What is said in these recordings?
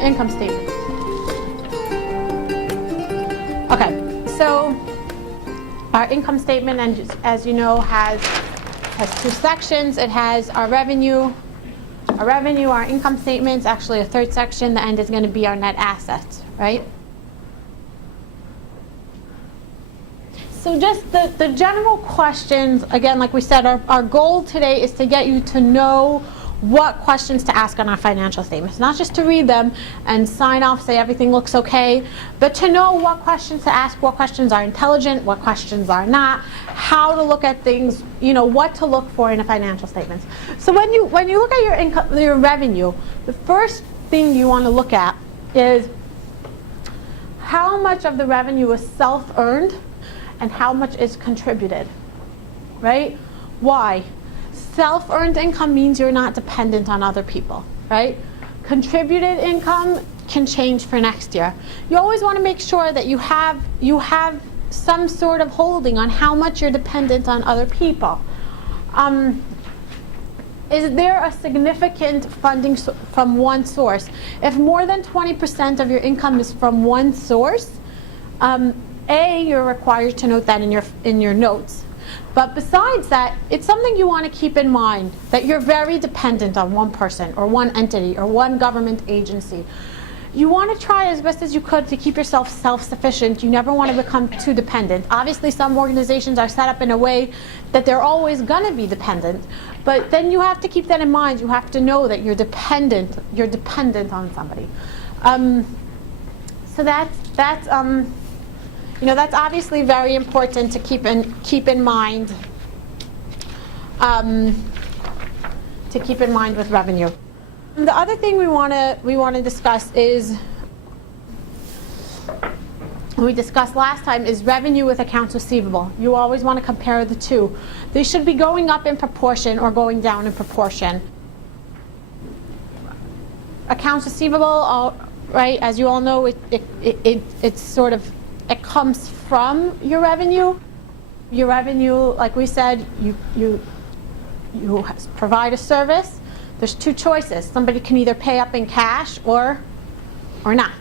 income statement. Okay, so our income statement, and as you know, has two sections. It has our revenue, our income statements. Actually, a third section. The end is going to be our net assets, right? So just the general questions, again, like we said, our goal today is to get you to know what questions to ask on our financial statements. Not just to read them and sign off, say everything looks okay, but to know what questions to ask, what questions are intelligent, what questions are not, how to look at things, what to look for in a financial statement. So when you look at your income, your revenue, the first thing you want to look at is how much of the revenue is self-earned and how much is contributed, right? Why? Self-earned income means you're not dependent on other people, right? Contributed income can change for next year. You always want to make sure that you have some sort of holding on how much you're dependent on other people. Is there a significant funding from one source? If more than 20% of your income is from one source, you're required to note that in your notes. But besides that, it's something you want to keep in mind, that you're very dependent on one person or one entity or one government agency. You want to try as best as you could to keep yourself self-sufficient. You never want to become too dependent. Obviously, some organizations are set up in a way that they're always going to be dependent. But then you have to keep that in mind. You have to know that you're dependent on somebody. So that's obviously very important to keep in mind. To keep in mind with revenue. The other thing we want to discuss is, we discussed last time, is revenue with accounts receivable. You always want to compare the two. They should be going up in proportion or going down in proportion. Accounts receivable, right? As you all know, it comes from your revenue. Your revenue, like we said, you provide a service. There's two choices. Somebody can either pay up in cash or not,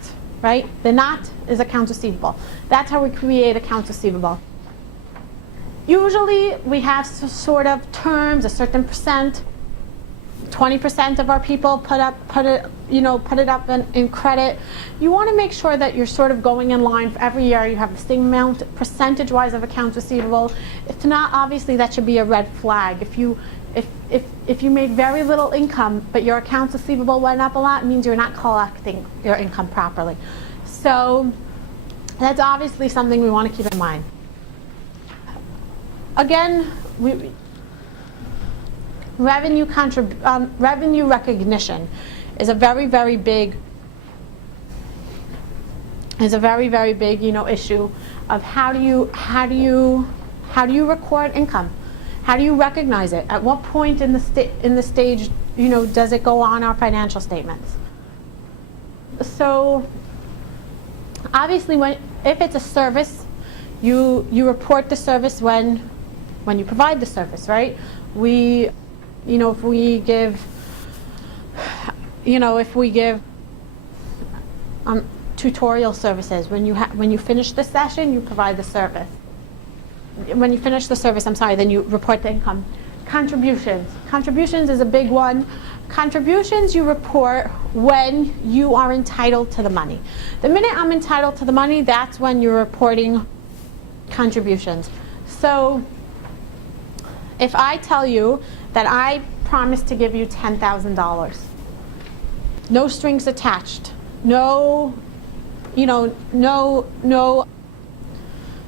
right? The not is accounts receivable. That's how we create accounts receivable. Usually we have sort of terms, a certain percent. 20% of our people put it up in credit. You want to make sure that you're sort of going in line for every year. You have the same amount percentage-wise of accounts receivable. If not, obviously that should be a red flag. If you made very little income but your accounts receivable went up a lot, it means you're not collecting your income properly. So that's obviously something we want to keep in mind. Again, revenue recognition is a very, very big issue of how do you record income? How do you recognize it? At what point in the stage does it go on our financial statements? So obviously, if it's a service, you report the service when you provide the service, right? If we give tutorial services, when you finish the session, you provide the service. When you finish the service, then you report the income. Contributions is a big one. Contributions you report when you are entitled to the money. The minute I'm entitled to the money, that's when you're reporting contributions. So if I tell you that I promise to give you $10,000, no strings attached, no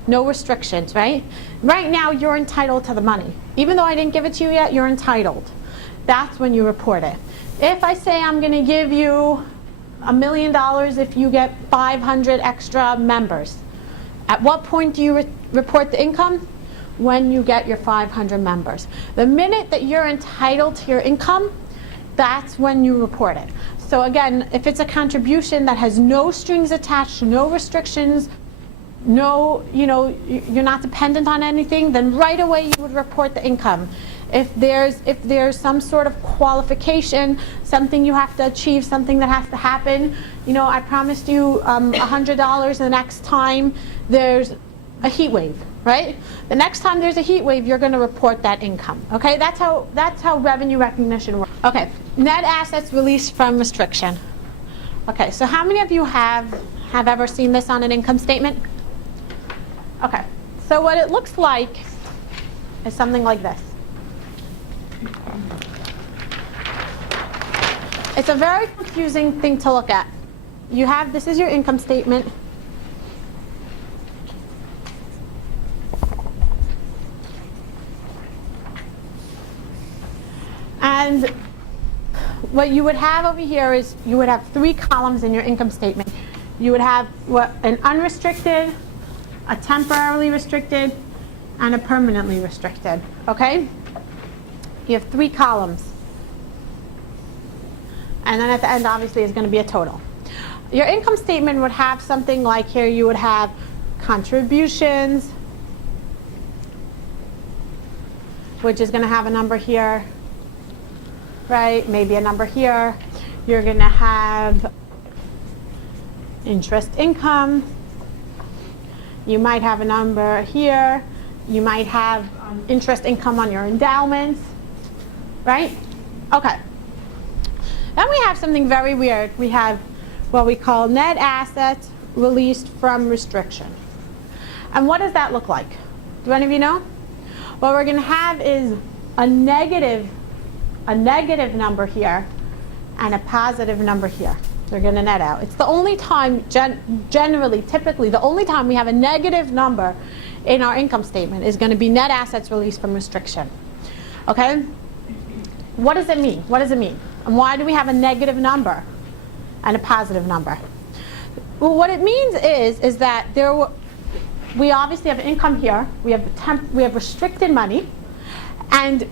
restrictions, right? Right now you're entitled to the money. Even though I didn't give it to you yet, you're entitled. That's when you report it. If I say I'm going to give you $1 million if you get 500 extra members, at what point do you report the income? When you get your 500 members. The minute that you're entitled to your income, that's when you report it. So again, if it's a contribution that has no strings attached, no restrictions, you're not dependent on anything, then right away you would report the income. if there's some sort of qualification, something you have to achieve, something that has to happen. You know, I promised you $100 the next time there's a heat wave, right? The next time there's a heat wave, you're going to report that income. Okay, that's how revenue recognition works. Okay, net assets released from restriction. Okay, so how many of you have ever seen this on an income statement? Okay, so what it looks like is something like this. It's a very confusing thing to look at. You have, this is your income statement. And what you would have over here is you would have 3 columns in your income statement. You would have an unrestricted, a temporarily restricted, and a permanently restricted. Okay? You have 3 columns. And then at the end, obviously, is going to be a total. Your income statement would have something like here, you would have contributions, which is going to have a number here, right? Maybe a number here. You're going to have interest income. You might have a number here. You might have interest income on your endowments, right? Okay. Then we have something very weird. We have what we call net assets released from restriction. And what does that look like? Do any of you know? What we're going to have is a negative number here and a positive number here. They're going to net out. It's the only time, generally, typically, the only time we have a negative number in our income statement is going to be net assets released from restriction. Okay? What does it mean? What does it mean? And why do we have a negative number and a positive number? Well, what it means is that we obviously have income here. We have restricted money, and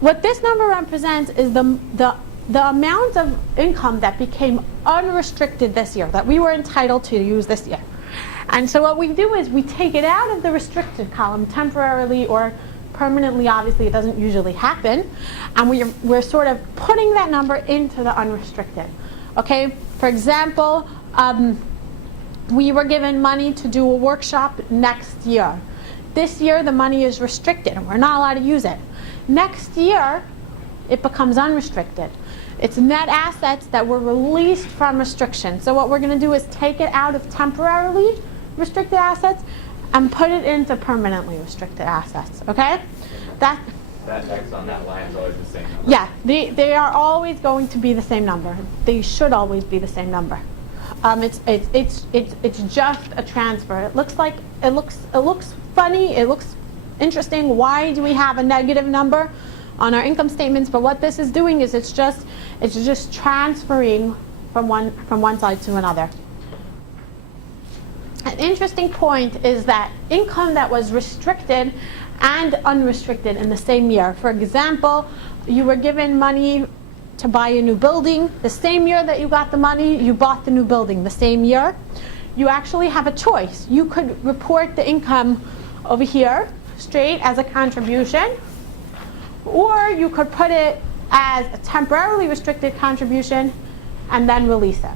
what this number represents is the amount of income that became unrestricted this year, that we were entitled to use this year. And so what we do is we take it out of the restricted column temporarily or permanently. Obviously, it doesn't usually happen, and we're sort of putting that number into the unrestricted. Okay, for example, we were given money to do a workshop next year. This year, the money is restricted, and we're not allowed to use it. Next year, it becomes unrestricted. It's net assets that were released from restriction. So what we're going to do is take it out of temporarily restricted assets and put it into permanently restricted assets. Okay? That X on that line is always the same number. Yeah, they are always going to be the same number. They should always be the same number. It's just a transfer. It looks funny. It looks interesting. Why do we have a negative number on our income statements? But what this is doing is it's just transferring from one side to another. An interesting point is that income that was restricted and unrestricted in the same year. For example, you were given money to buy a new building. The same year that you got the money, you bought the new building. The same year, you actually have a choice. You could report the income over here straight as a contribution, or you could put it as a temporarily restricted contribution and then release it.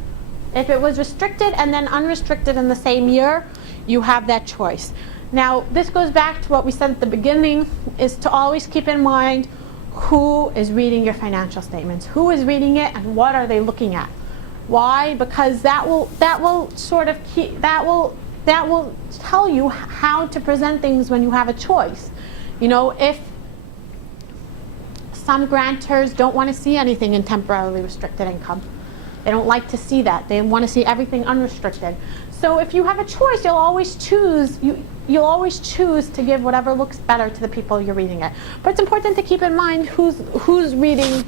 If it was restricted and then unrestricted in the same year, you have that choice. Now, this goes back to what we said at the beginning, is to always keep in mind who is reading your financial statements, who is reading it, and what are they looking at. Why? Because that will tell you how to present things when you have a choice. You know, if some grantors don't want to see anything in temporarily restricted income. They don't like to see that. They want to see everything unrestricted. So if you have a choice, you'll always choose to give whatever looks better to the people you're reading it. But it's important to keep in mind who's reading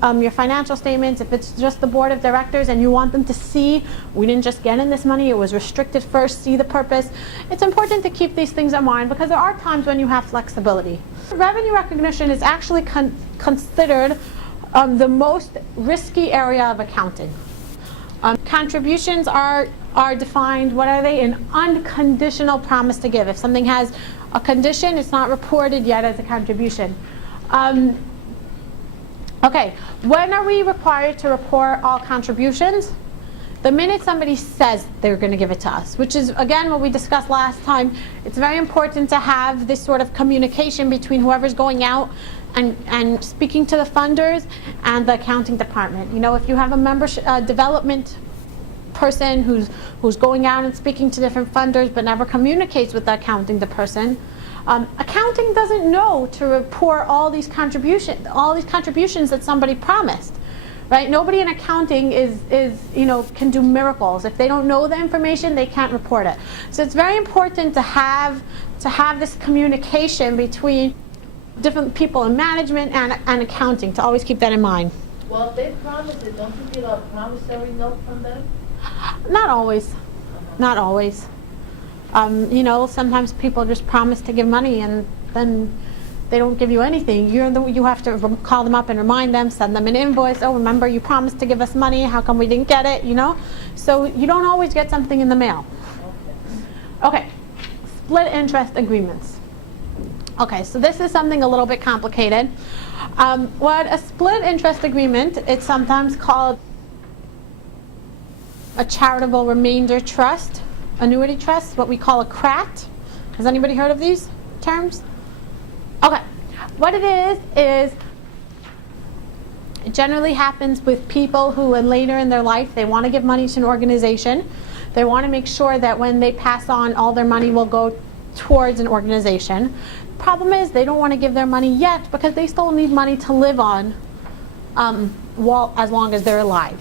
your financial statements. If it's just the board of directors and you want them to see, we didn't just get in this money, it was restricted first, see the purpose. It's important to keep these things in mind because there are times when you have flexibility. Revenue recognition is actually considered the most risky area of accounting. Contributions are defined, what are they? An unconditional promise to give. If something has a condition, it's not reported yet as a contribution. Okay, when are we required to report all contributions? The minute somebody says they're going to give it to us, which is, again, what we discussed last time. It's very important to have this sort of communication between whoever's going out and speaking to the funders and the accounting department. You know, if you have a membership development person who's going out and speaking to different funders but never communicates with the accounting person, accounting doesn't know to report all these contributions that somebody promised. Right? Nobody in accounting can do miracles. If they don't know the information, they can't report it. So it's very important to have this communication between different people in management and accounting, to always keep that in mind. Well, if they promise it, don't you get a promissory note from them? Not always. Not always. Sometimes people just promise to give money and then they don't give you anything. You have to call them up and remind them, send them an invoice. Oh, remember you promised to give us money. How come we didn't get it? So you don't always get something in the mail. Okay, split interest agreements. Okay, so this is something a little bit complicated. What a split interest agreement, it's sometimes called a charitable remainder trust, annuity trust, what we call a CRAT. Has anybody heard of these terms? Okay, what it is it generally happens with people who later in their life they want to give money to an organization. They want to make sure that when they pass on, all their money will go towards an organization. Problem is they don't want to give their money yet because they still need money to live on as long as they're alive.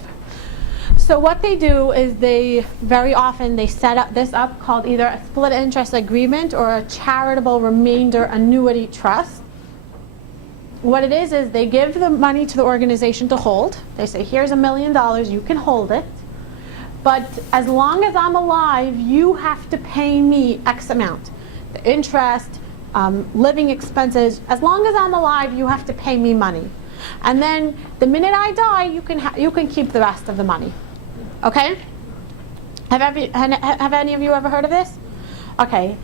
So what they do is they very often set this up called either a split interest agreement or a charitable remainder annuity trust. What it is they give the money to the organization to hold. They say, here's $1 million, you can hold it. But as long as I'm alive, you have to pay me X amount. The interest, living expenses, as long as I'm alive, you have to pay me money. And then the minute I die, you can keep the rest of the money. Okay? Have any of you ever heard of this? Okay.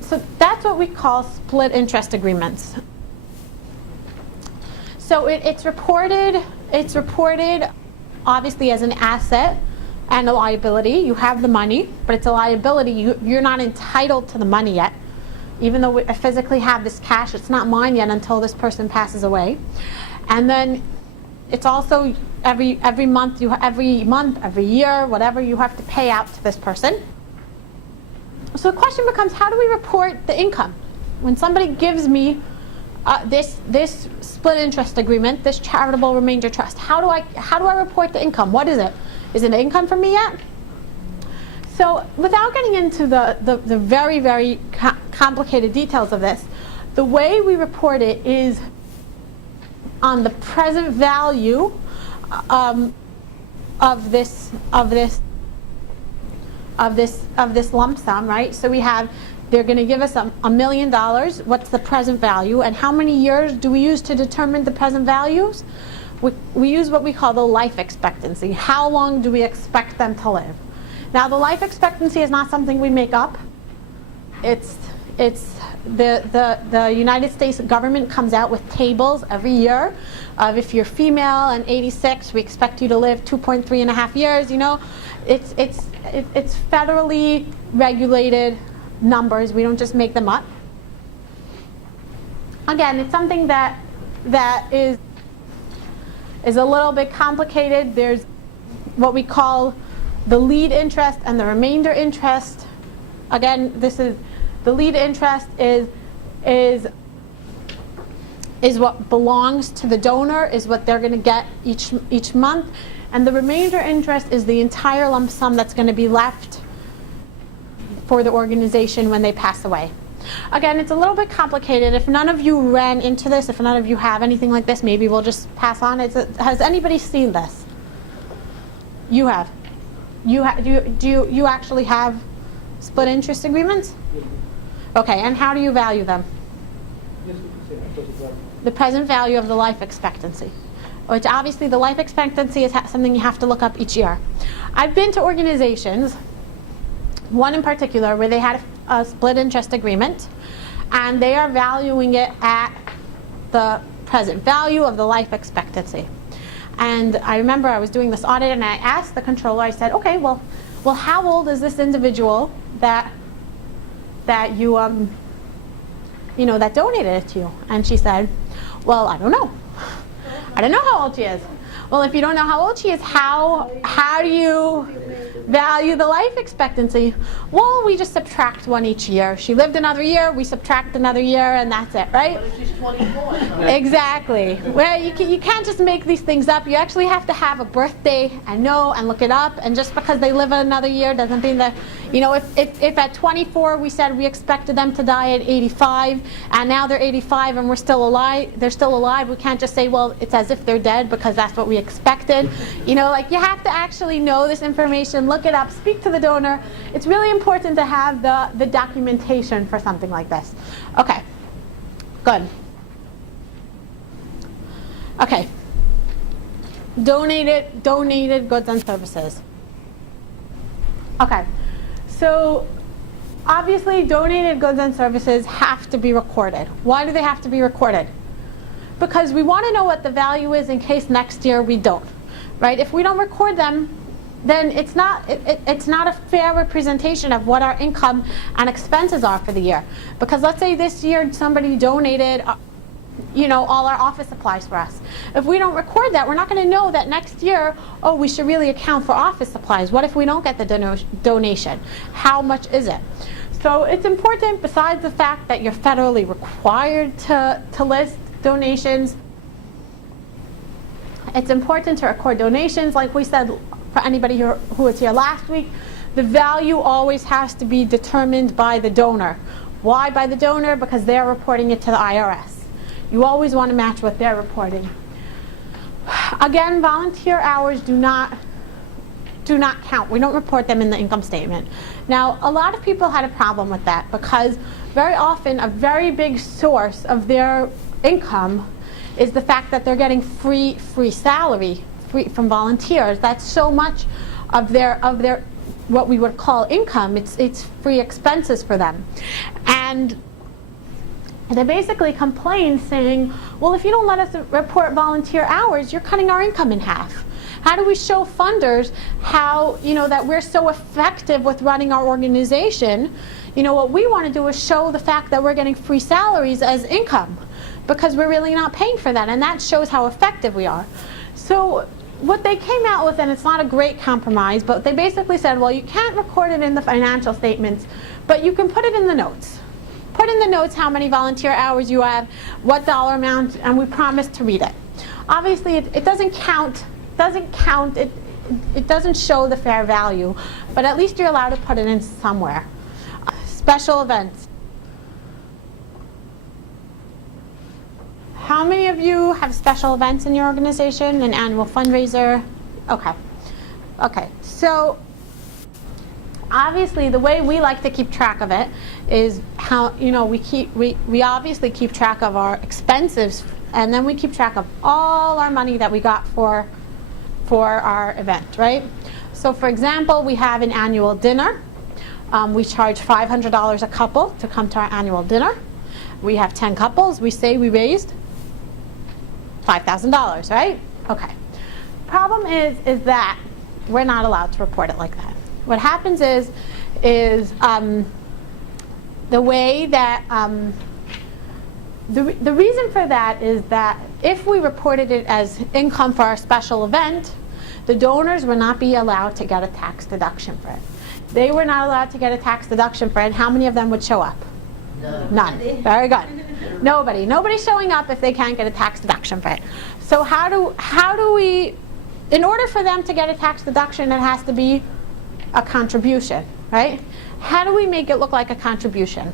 So that's what we call split interest agreements. So it's reported obviously as an asset and a liability. You have the money, but it's a liability. You're not entitled to the money yet. Even though I physically have this cash, it's not mine yet until this person passes away. And then it's also every month, every year, whatever, you have to pay out to this person. So the question becomes, how do we report the income? When somebody gives me this split interest agreement, this charitable remainder trust, how do I report the income? What is it? Is it income for me yet? So without getting into the very, very complicated details of this, the way we report it is on the present value of this lump sum, right? So they're going to give us $1 million. What's the present value, and how many years do we use to determine the present values? We use what we call the life expectancy. How long do we expect them to live? Now, the life expectancy is not something we make up. It's the United States government comes out with tables every year of if you're female and 86, we expect you to live 2.3 years. It's federally regulated numbers. We don't just make them up. Again, it's something that is a little bit complicated. There's what we call the lead interest and the remainder interest. Again, the lead interest is what belongs to the donor, is what they're going to get each month, and the remainder interest is the entire lump sum that's going to be left for the organization when they pass away. Again, it's a little bit complicated. If none of you ran into this, if none of you have anything like this, maybe we'll just pass on. Has anybody seen this? You have. Do you actually have split interest agreements? Okay, and how do you value them? The present value of the life expectancy, which obviously the life expectancy is something you have to look up each year. I've been to organizations, one in particular, where they had a split interest agreement, and they are valuing it at the present value of the life expectancy. And I remember I was doing this audit and I asked the controller, I said, okay, well, how old is this individual that you, that donated it to you? And she said, well, I don't know. I don't know how old she is. Well, if you don't know how old she is, how do you value the life expectancy? Well, we just subtract one each year. She lived another year, we subtract another year, and that's it, right? But if she's 24. Exactly. Well, you can't just make these things up. You actually have to have a birthday and know and look it up. And just because they live another year doesn't mean that, if at 24 we said we expected them to die at 85, and now they're 85 and they're still alive, we can't just say, well, it's as if they're dead because that's what we expected. You have to actually know this information, look it up, speak to the donor. It's really important to have the documentation for something like this. Okay, good. Okay, donated goods and services. Okay, so obviously donated goods and services have to be recorded. Why do they have to be recorded? Because we want to know what the value is in case next year we don't, right? If we don't record them, then it's not a fair representation of what our income and expenses are for the year. Because let's say this year somebody donated all our office supplies for us. If we don't record that, we're not going to know that next year, oh, we should really account for office supplies. What if we don't get the donation? How much is it? So it's important, besides the fact that you're federally required to list donations, it's important to record donations. Like we said, for anybody who was here last week, the value always has to be determined by the donor. Why by the donor? Because they're reporting it to the IRS. You always want to match what they're reporting. Again, volunteer hours do not count. We don't report them in the income statement. Now, a lot of people had a problem with that because very often a very big source of their income is the fact that they're getting free salary from volunteers. That's so much of their what we would call income. It's free expenses for them. And they basically complain saying, well, if you don't let us report volunteer hours, you're cutting our income in half. How do we show funders how, that we're so effective with running our organization? What we want to do is show the fact that we're getting free salaries as income because we're really not paying for that, and that shows how effective we are. So what they came out with, and it's not a great compromise, but they basically said, well, you can't record it in the financial statements, but you can put it in the notes. Put in the notes how many volunteer hours you have, what dollar amount, and we promise to read it. Obviously, it doesn't count. It doesn't show the fair value, but at least you're allowed to put it in somewhere. Special events. How many of you have special events in your organization? An annual fundraiser? Okay. So obviously, the way we like to keep track of it is how we obviously keep track of our expenses, and then we keep track of all our money that we got for our event, right? So for example, we have an annual dinner. We charge $500 a couple to come to our annual dinner. We have 10 couples. We say we raised $5,000, right? Okay. Problem is that we're not allowed to report it like that. What happens is the way that the reason for that is that if we reported it as income for our special event, the donors would not be allowed to get a tax deduction for it. They were not allowed to get a tax deduction for it. How many of them would show up? None. Very good. Nobody. Nobody's showing up if they can't get a tax deduction for it. So how do we, in order for them to get a tax deduction, it has to be a contribution, right? How do we make it look like a contribution?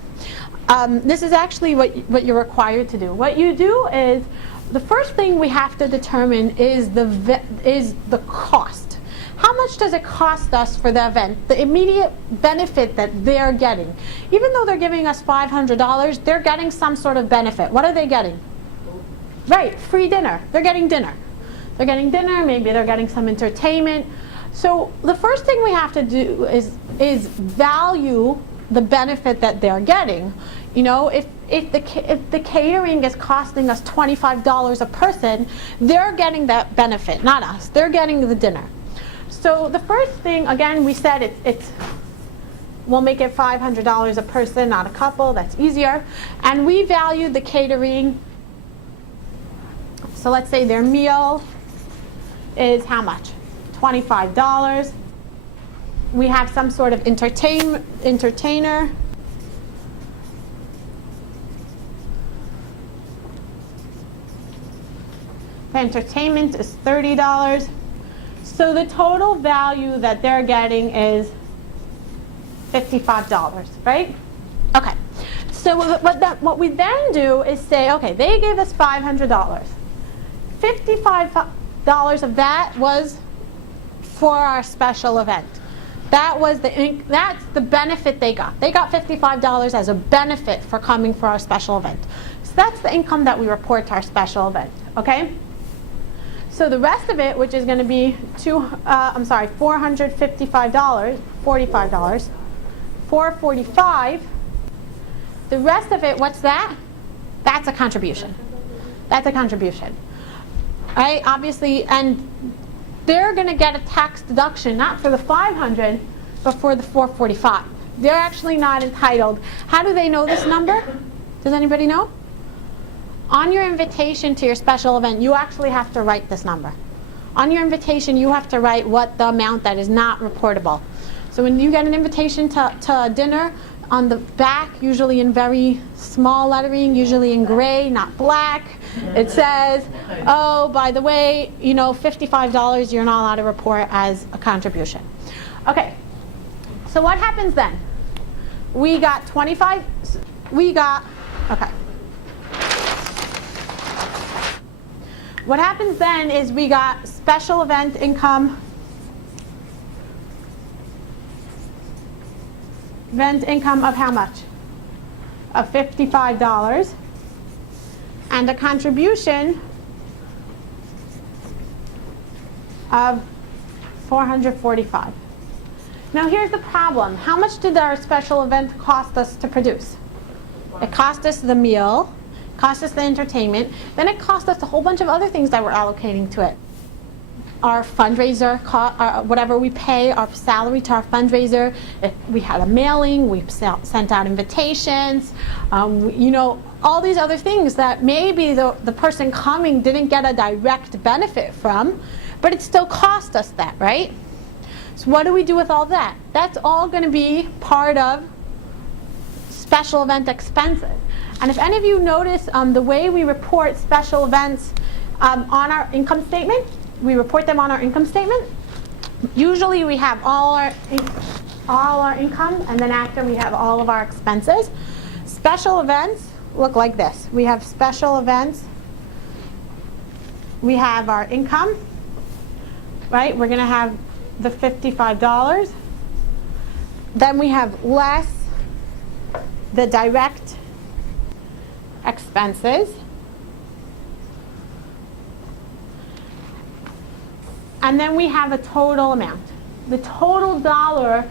This is actually what you're required to do. What you do is, the first thing we have to determine is the cost. How much does it cost us for the event? The immediate benefit that they're getting. Even though they're giving us $500, they're getting some sort of benefit. What are they getting? Right, free dinner. They're getting dinner. They're getting dinner, maybe they're getting some entertainment. So the first thing we have to do is value the benefit that they're getting. if the catering is costing us $25 a person, they're getting that benefit, not us. They're getting the dinner. So the first thing, again, we said we'll make it $500 a person, not a couple. That's easier. And we value the catering. So let's say their meal is how much? $25. We have some sort of entertainer. The entertainment is $30. So the total value that they're getting is $55, right? Okay. So what we then do is say, okay, they gave us $500. $55 of that was for our special event. That's the benefit they got. They got $55 as a benefit for coming for our special event. So that's the income that we report to our special event, okay? So the rest of it, which is going to be $455, $445. The rest of it, what's that? That's a contribution. That's a contribution. Right? Obviously, and they're going to get a tax deduction, not for the $500, but for the $445. They're actually not entitled. How do they know this number? Does anybody know? On your invitation to your special event, you actually have to write this number. On your invitation, you have to write what the amount that is not reportable. So when you get an invitation to dinner, on the back, usually in very small lettering, usually in gray, not black, it says, oh, by the way, $55 you're not allowed to report as a contribution. Okay, so what happens then? We got okay. What happens then is we got special event income. Event income of how much? Of $55. And a contribution of $445. Now here's the problem. How much did our special event cost us to produce? It cost us the meal, cost us the entertainment, then it cost us a whole bunch of other things that we're allocating to it. Our fundraiser, whatever we pay, our salary to our fundraiser. If we had a mailing, we sent out invitations, all these other things that maybe the person coming didn't get a direct benefit from, but it still cost us that, right? So what do we do with all that? That's all going to be part of special event expenses. And if any of you notice the way we report special events on our income statement, we report them on our income statement. Usually we have all our income, and then after we have all of our expenses. Special events look like this. We have special events. We have our income, right? We're going to have the $55. Then we have less the direct expenses. And then we have a total amount. The total dollar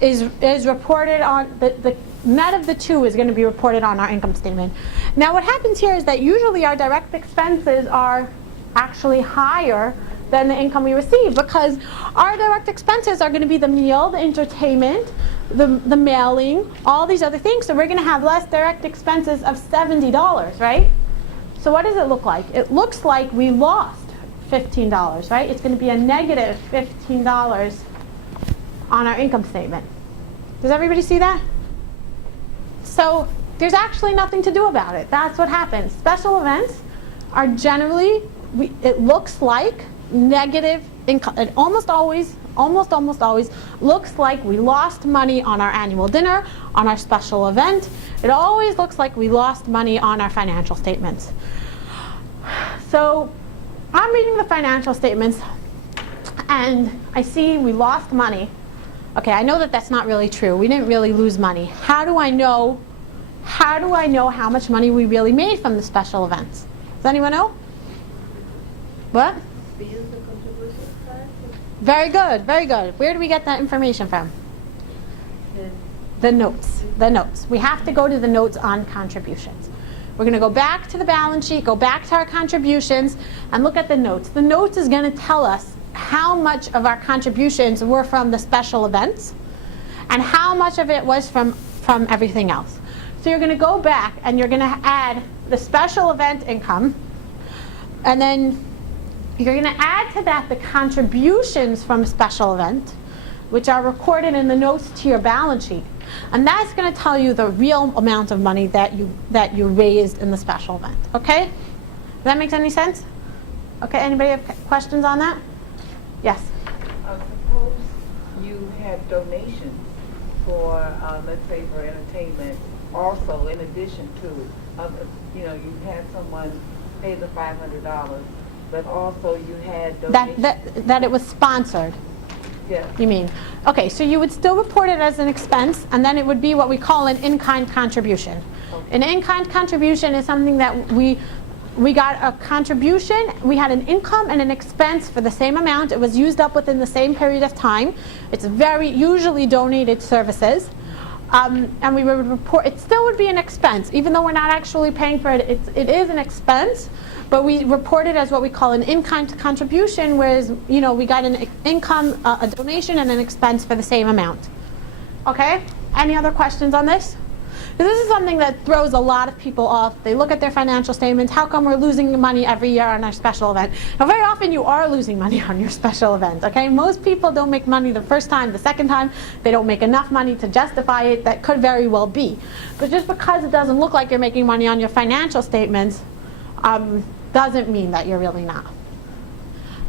is reported on, the net of the two is going to be reported on our income statement. Now what happens here is that usually our direct expenses are actually higher than the income we receive, because our direct expenses are going to be the meal, the entertainment, the mailing, all these other things. So we're going to have less direct expenses of $70, right? So what does it look like? It looks like we lost $15, right? It's going to be a negative $15 on our income statement. Does everybody see that? So there's actually nothing to do about it. That's what happens. Special events are generally, it looks like negative income. It almost always looks like we lost money on our annual dinner, on our special event. It always looks like we lost money on our financial statements. So I'm reading the financial statements and I see we lost money. Okay, I know that that's not really true. We didn't really lose money. How do I know how much money we really made from the special events? Does anyone know? What? Very good, very good. Where do we get that information from? The notes. The notes. We have to go to the notes on contributions. We're going to go back to the balance sheet, go back to our contributions, and look at the notes. The notes is going to tell us how much of our contributions were from the special events and how much of it was from everything else. So you're going to go back and you're going to add the special event income, and then you're going to add to that the contributions from a special event, which are recorded in the notes to your balance sheet. And that's going to tell you the real amount of money that you raised in the special event. Okay? Does that make any sense? Okay, anybody have questions on that? Yes. Suppose you had donations for, let's say, for entertainment, also in addition to, you had someone pay the $500, but also you had donations. That it was sponsored. Yeah. You mean? Okay, so you would still report it as an expense, and then it would be what we call an in-kind contribution. Okay. An in-kind contribution is something that we got a contribution, we had an income and an expense for the same amount. It was used up within the same period of time. It's very usually donated services. And we would report, it still would be an expense, even though we're not actually paying for it, it is an expense, but we report it as what we call an in-kind contribution, whereas, we got an income, a donation, and an expense for the same amount. Okay? Any other questions on this? This is something that throws a lot of people off. They look at their financial statements. How come we're losing money every year on our special event? Now, very often you are losing money on your special event, okay? Most people don't make money the first time, the second time. They don't make enough money to justify it. That could very well be. But just because it doesn't look like you're making money on your financial statements doesn't mean that you're really not.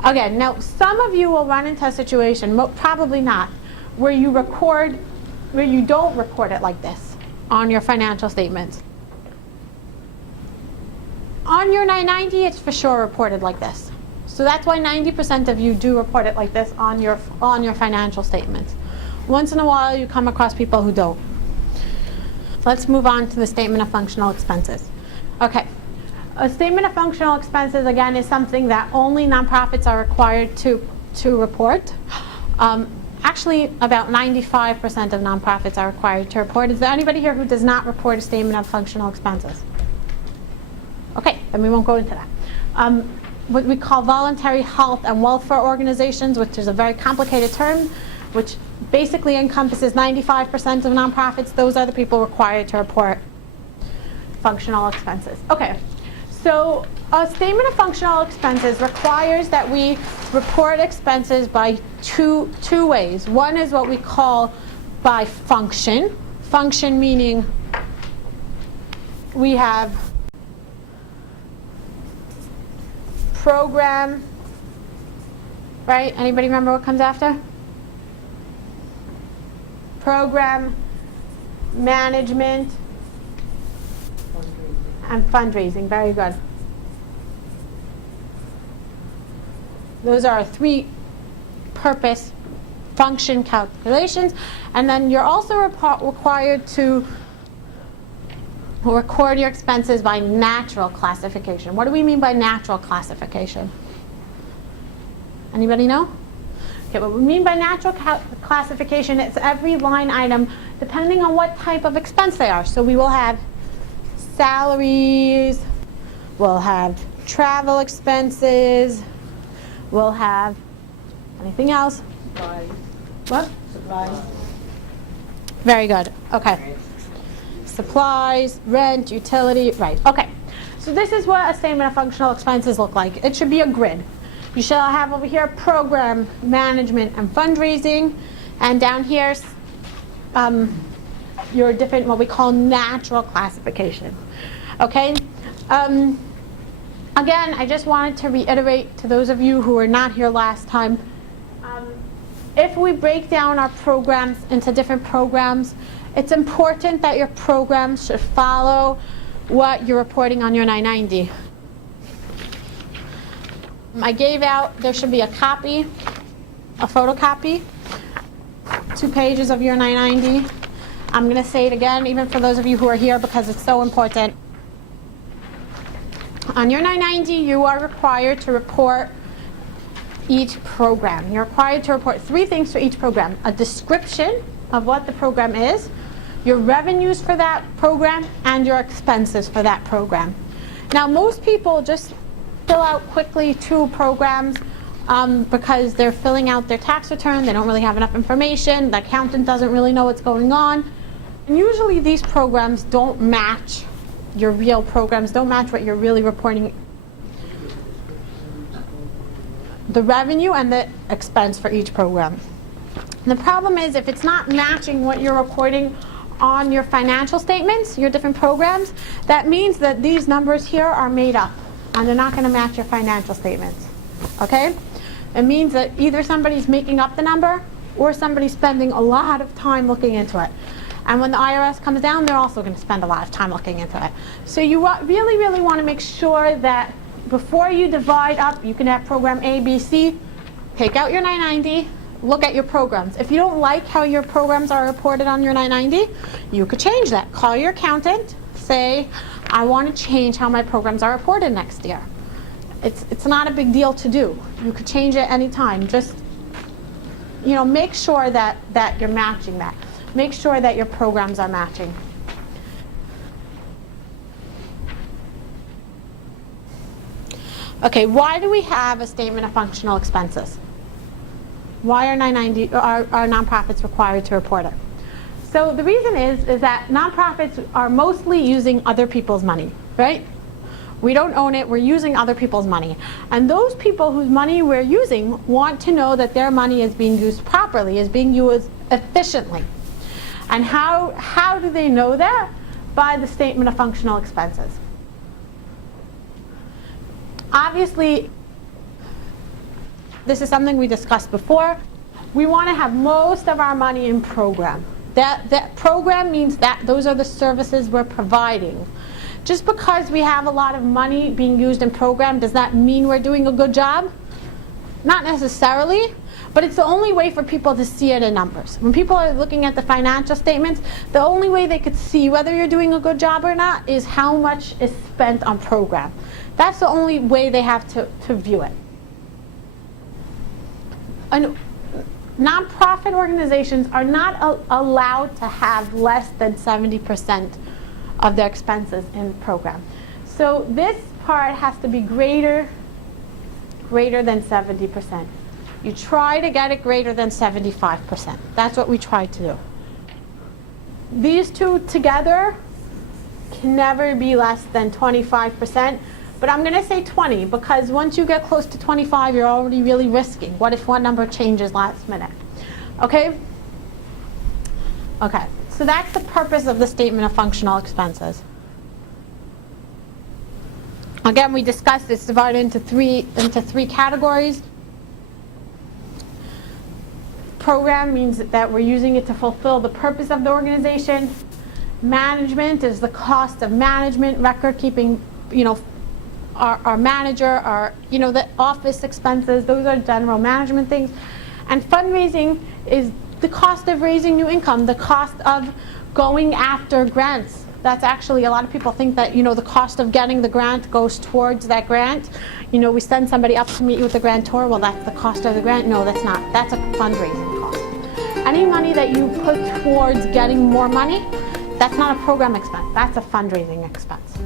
Okay, now some of you will run into a situation, probably not, where you don't record it like this on your financial statements. On your 990, it's for sure reported like this. So that's why 90% of you do report it like this on your financial statements. Once in a while, you come across people who don't. Let's move on to the statement of functional expenses. Okay. A statement of functional expenses, again, is something that only nonprofits are required to report. Actually, about 95% of nonprofits are required to report. Is there anybody here who does not report a statement of functional expenses? Okay, then we won't go into that. What we call voluntary health and welfare organizations, which is a very complicated term, which basically encompasses 95% of nonprofits. Those are the people required to report functional expenses. Okay. So a statement of functional expenses requires that we report expenses by two ways. One is what we call by function. Function meaning we have program, right? Anybody remember what comes after? Program, management, and fundraising. Very good. Those are our three purpose function calculations. And then you're also required to record your expenses by natural classification. What do we mean by natural classification? Anybody know? Okay, what we mean by natural classification is every line item depending on what type of expense they are. So we will have salaries, we'll have travel expenses, we'll have anything else? Supplies. What? Supplies. Very good. Okay. Supplies, rent, utility, right. Okay. So this is what a statement of functional expenses look like. It should be a grid. You shall have over here program, management, and fundraising. And down here, your different, what we call natural classification. Okay? Again, I just wanted to reiterate to those of you who were not here last time, if we break down our programs into different programs, it's important that your programs should follow what you're reporting on your 990. I gave out, there should be a copy, a photocopy, 2 pages of your 990. I'm going to say it again, even for those of you who are here, because it's so important. On your 990, you are required to report each program. You're required to report 3 things for each program. A description of what the program is, your revenues for that program, and your expenses for that program. Now, most people just fill out quickly 2 programs because they're filling out their tax return. They don't really have enough information. The accountant doesn't really know what's going on. And usually these programs don't match your real programs, don't match what you're really reporting, the revenue and the expense for each program. And the problem is if it's not matching what you're reporting on your financial statements, your different programs, that means that these numbers here are made up and they're not going to match your financial statements. Okay? It means that either somebody's making up the number or somebody's spending a lot of time looking into it. And when the IRS comes down, they're also going to spend a lot of time looking into it. So you really, really want to make sure that before you divide up, you can have program A, B, C, take out your 990, look at your programs. If you don't like how your programs are reported on your 990, you could change that. Call your accountant, say, I want to change how my programs are reported next year. It's not a big deal to do. You could change it anytime. Just, make sure that you're matching that. Make sure that your programs are matching. Okay, why do we have a statement of functional expenses? Why are nonprofits required to report it? So the reason is that nonprofits are mostly using other people's money, right? We don't own it, we're using other people's money. And those people whose money we're using want to know that their money is being used properly, is being used efficiently. And how do they know that? By the statement of functional expenses. Obviously, this is something we discussed before. We want to have most of our money in program. That program means that those are the services we're providing. Just because we have a lot of money being used in program, does that mean we're doing a good job? Not necessarily, but it's the only way for people to see it in numbers. When people are looking at the financial statements, the only way they could see whether you're doing a good job or not is how much is spent on program. That's the only way they have to view it. And nonprofit organizations are not allowed to have less than 70% of their expenses in program. So this part has to be greater than 70%. You try to get it greater than 75%. That's what we try to do. These two together can never be less than 25%, but I'm going to say 20 because once you get close to 25, you're already really risking. What if one number changes last minute? Okay? Okay, so that's the purpose of the statement of functional expenses. Again, we discussed it's divided into three categories. Program means that we're using it to fulfill the purpose of the organization. Management is the cost of management, record keeping, our manager, the office expenses, those are general management things. And fundraising is the cost of raising new income, the cost of going after grants. That's actually, a lot of people think that, the cost of getting the grant goes towards that grant. We send somebody up to meet you with the grantor, well, that's the cost of the grant. No, that's not. That's a fundraising cost. Any money that you put towards getting more money, that's not a program expense. That's a fundraising expense.